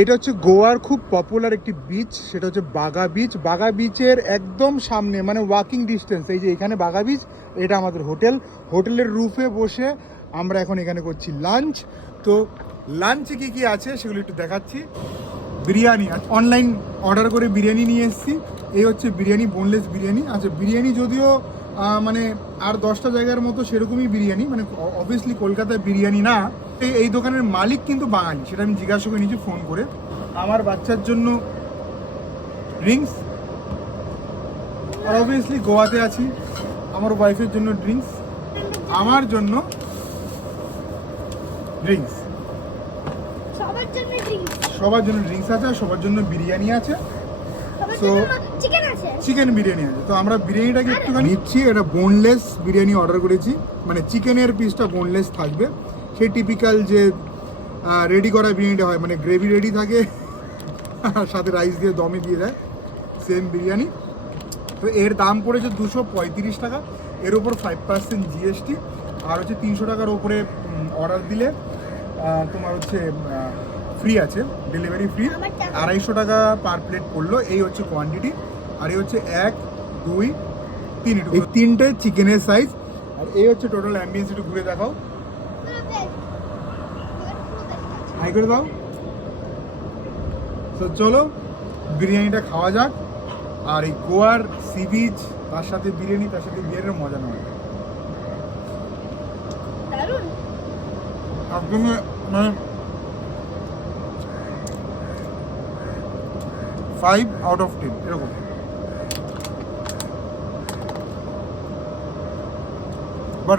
এটা হচ্ছে গোয়ার খুব পপুলার একটি বিচ, সেটা হচ্ছে বাগা বিচ। বাগা বিচের একদম সামনে মানে ওয়াকিং ডিস্টেন্স, এই যে এখানে বাগা বিচ, এটা আমাদের হোটেল। হোটেলের রুফে বসে আমরা এখন এখানে করছি লাঞ্চ। তো লাঞ্চে কী কী আছে সেগুলো একটু দেখাচ্ছি। বিরিয়ানি অনলাইন অর্ডার করে বিরিয়ানি নিয়ে এসেছি। এই হচ্ছে বিরিয়ানি, বোনলেস বিরিয়ানি। আচ্ছা, বিরিয়ানি যদিও মানে আর 10টা জায়গার মতো সেরকমই বিরিয়ানি, মানে অবভিয়াসলি কলকাতায় বিরিয়ানি না। এই দোকানের মালিক কিন্তু বাঙালি, সেটা আমি জিজ্ঞাসা করে নিয়েছি ফোন করে। আমার বাচ্চার জন্য ড্রিঙ্কস, আর অবভিয়াসলি গোয়াতে আছি, আমার ওয়াইফের জন্য ড্রিঙ্কস, আমার জন্য ড্রিঙ্কস, সবার জন্য ড্রিঙ্কস আছে, আর সবার জন্য বিরিয়ানি আছে। তো চিকেন বিরিয়ানি আছে। তো আমরা বিরিয়ানিটাকে একটুখানি নিচ্ছি। এটা বোনলেস বিরিয়ানি অর্ডার করেছি, মানে চিকেনের পিসটা বোনলেস থাকবে। সেই টিপিক্যাল যে রেডি করা বিরিয়ানিটা হয়, মানে গ্রেভি রেডি থাকে সাথে রাইস দিয়ে দমে দিয়ে দেয়, সেম বিরিয়ানি। তো এর দাম পড়েছে 235 টাকা। এর ওপর 5% জিএসটি, আর হচ্ছে 300 টাকার ওপরে অর্ডার দিলে তোমার হচ্ছে ফ্রি আছে, ডেলিভারি ফ্রি। 250 টাকা পার প্লেট পড়লো। এই হচ্ছে কোয়ান্টিটি। আর এই হচ্ছে 1, 2, 3, এই 3টে চিকেনের সাইজ। আর এই হচ্ছে টোটাল অ্যাম্বিয়েন্স। একটু ঘুরে দেখাও, হাই করে দাও। তো চলো বিরিয়ানিটা খাওয়া যাক। আর এই গোয়ার সি বিচ, তার সাথে বিরিয়ানি, তার সাথে বিয়ারের মজা নেওয়া যায়। একদম মানে 5 out of 10 এরকম। বাট